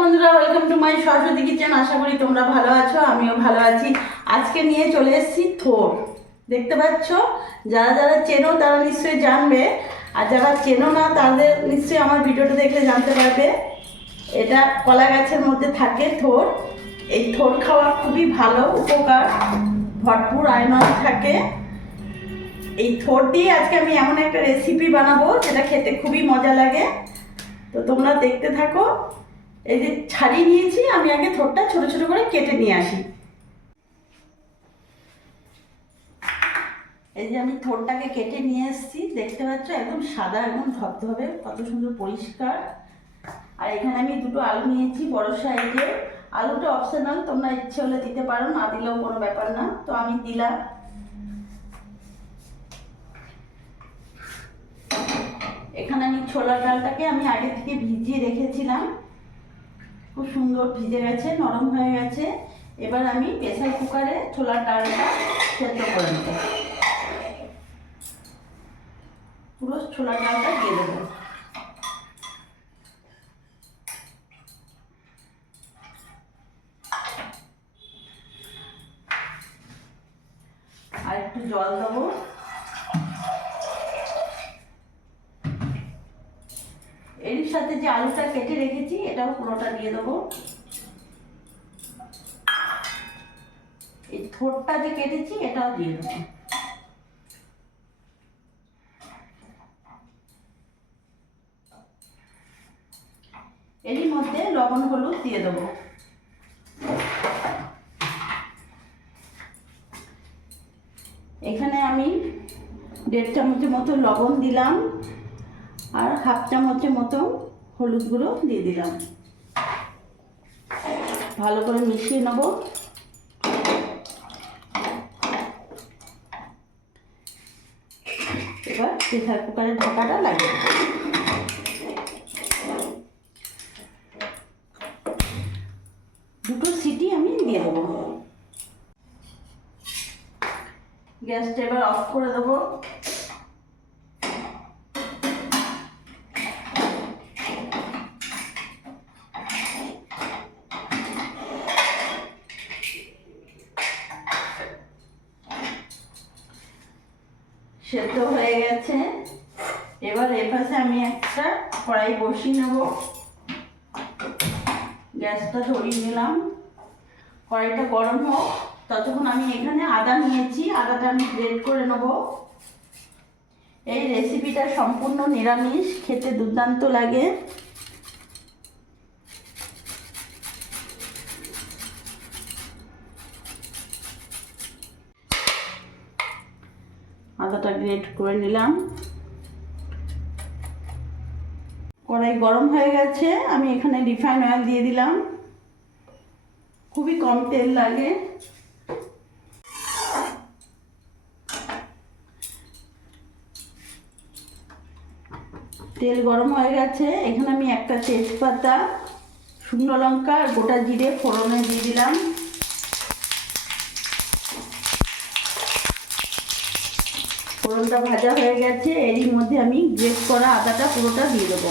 বন্ধুরা, welcome to my Saraswati kitchen. আশা করি তোমরা ভালো আছো, আমিও ভালো আছি। আজকে নিয়ে চলে এসেছি থোর। দেখতে পাচ্ছ, যারা যারা চেনো তারা নিশ্চয়ই জানবে, আর যারা চেনো না তাদের নিশ্চয়ই আমার ভিডিওটা দেখলে জানতে পারবে। এটা কলা গাছের মধ্যে থাকে থোর। এই থোর খাওয়া খুবই ভালো, উপকার, ভরপুর আয়রন থাকে। এই থোর দিয়ে আজকে আমি এমন একটা রেসিপি বানাবো যেটা খেতে খুবই মজা লাগে। তো তোমরা দেখতে থাকো। এই যে ছাড়িয়ে নিয়েছি, আমি আগে থোরটা ছোট ছোট করে কেটে নিয়ে আসি। এই যে আমি থোরটাকে কেটে নিয়ে এসেছি, দেখতে পাচ্ছ একদম সাদা, একদম ধবধবে, কত সুন্দর পরিষ্কার। আর এখানে আমি দুটো আলু নিয়েছি, বড় সাইজের। আলুটা অপশনাল, তোমরা ইচ্ছে হলে দিতে পারো, না দিলেও কোনো ব্যাপার না, তো আমি দিলাম। এখানে আমি ছোলার ডালটাকে আমি আগে থেকে ভিজিয়ে রেখেছিলাম, খুব সুন্দর ভিজে গেছে, নরম হয়ে গেছে। এবার আমি প্রেসার কুকারে ছোলার ডালটা সেদ্ধ করে নেব। পুরো ছোলার ডালটা দিয়ে দেবো। আর একটু জল দেবো। এর সাথে যে আলুটা কেটে রেখেছি এটাও পুরোটা দিয়ে দেবো। এই থোরটা যে কেটেছি এটাও দিয়ে দেবো। এরই মধ্যে লবণ হলুদ দিয়ে দেবো। এখানে আমি 1.5 চামচের মতো লবণ দিলাম, আর 1/2 চামচের মতো হলুদ গুঁড়ো দিয়ে দিলাম। ভালো করে মিশিয়ে নেব। এবার প্রেসার কুকারের ঢাকাটা লাগিয়ে দেব। দুটো সিটি আমি দিয়ে দেবো। গ্যাসটা এবার অফ করে দেবো। সেদ্ধ হয়ে গেছে। এবার এপাশে আমি একটা কড়াই বসিয়ে নেব। গ্যাসটা ধরিয়ে নিলাম। কড়াইটা গরম হোক, ততক্ষণ আমি এখানে আদা নিয়েছি, আদাটা আমি গ্রেট করে নেব। এই রেসিপিটা সম্পূর্ণ নিরামিষ, খেতে দুর্দান্ত লাগে। আদাটা গ্রেট করে নিলাম। কড়াই গরম হয়ে গেছে, আমি এখানে রিফাইন অয়েল দিয়ে দিলাম। খুবই কম তেল লাগে। তেল গরম হয়ে গেছে, এখানে আমি একটা তেজপাতা, শুকনো লঙ্কা আর গোটা জিরে ফোড়নে দিয়ে দিলাম। ফোড়নটা ভাজা হয়ে গেছে, এরই মধ্যে আমি গ্রেট করা আদাটা পুরোটা দিয়ে দেবো।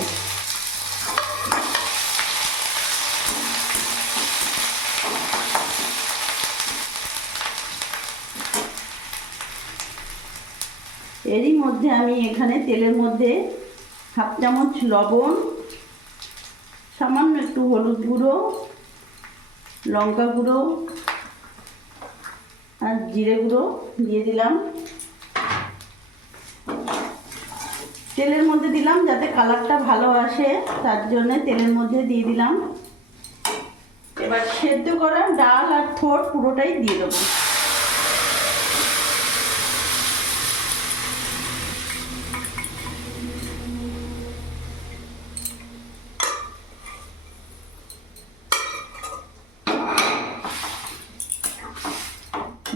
এরই মধ্যে আমি এখানে তেলের মধ্যে 1/2 চামচ লবণ, সামান্য একটু হলুদ গুঁড়ো, লঙ্কা গুঁড়ো আর জিরে গুঁড়ো দিয়ে দিলাম। তেলের মধ্যে দিলাম যাতে কালারটা ভালো আসে, তার জন্য তেলের মধ্যে দিয়ে দিলাম। এবার সেদ্ধ করা ডাল আর থোর পুরোটাই দিয়ে দেবো।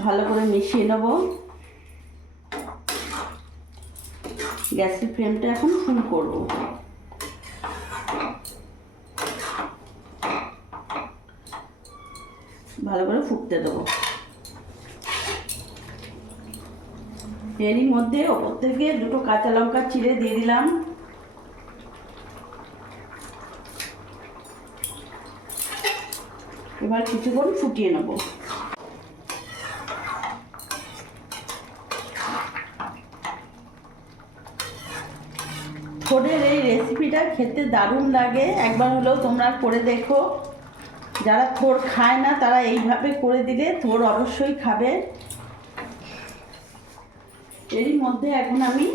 ভালো করে মিশিয়ে নেব। গ্যাসের ফ্লেমটা এখন ফুল করব। ভালো করে ফুটতে দেবো। এরই মধ্যে ওপর থেকে দুটো কাঁচা লঙ্কা চিড়ে দিয়ে দিলাম। এবার কিছুক্ষণ ফুটিয়ে নেব। থোড়ের এই রেসিপিটা খেতে দারুণ লাগে, একবার হলেও তোমরা করে দেখো। যারা থোড় খায় না তারা এইভাবে করে দিলে থোড় অবশ্যই খাবে। এরই মধ্যে এখন আমি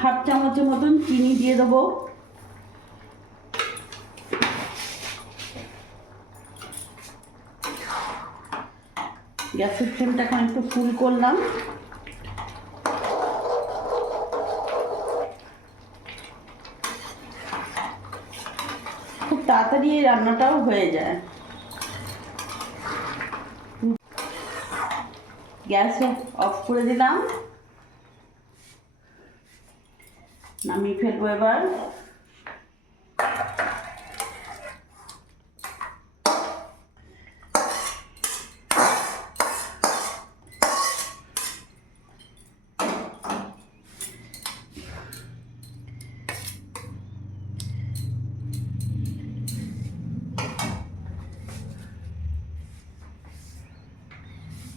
হাফ চামচের মতন চিনি দিয়ে দেবো। গ্যাসের ফ্লেমটা এখন একটু ফুল করলাম। খুব তাড়াতাড়ি এই রান্নাটাও হয়ে যায়। গ্যাস অফ করে দিলাম, নামিয়ে ফেলবো এবার।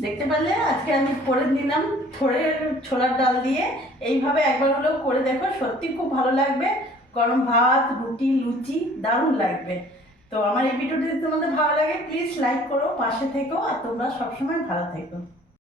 দেখতে পারলে আজকে আমি করে নিলাম থোড়ের ছোলার ডাল দিয়ে। এইভাবে একবার হলেও করে দেখো, সত্যি খুব ভালো লাগবে। গরম ভাত, রুটি, লুচি দারুণ লাগবে। তো আমার এই ভিডিওটি যদি তোমাদের ভালো লাগে প্লিজ লাইক করো, পাশে থেকো, আর তোমরা সবসময় ভালো থেকো।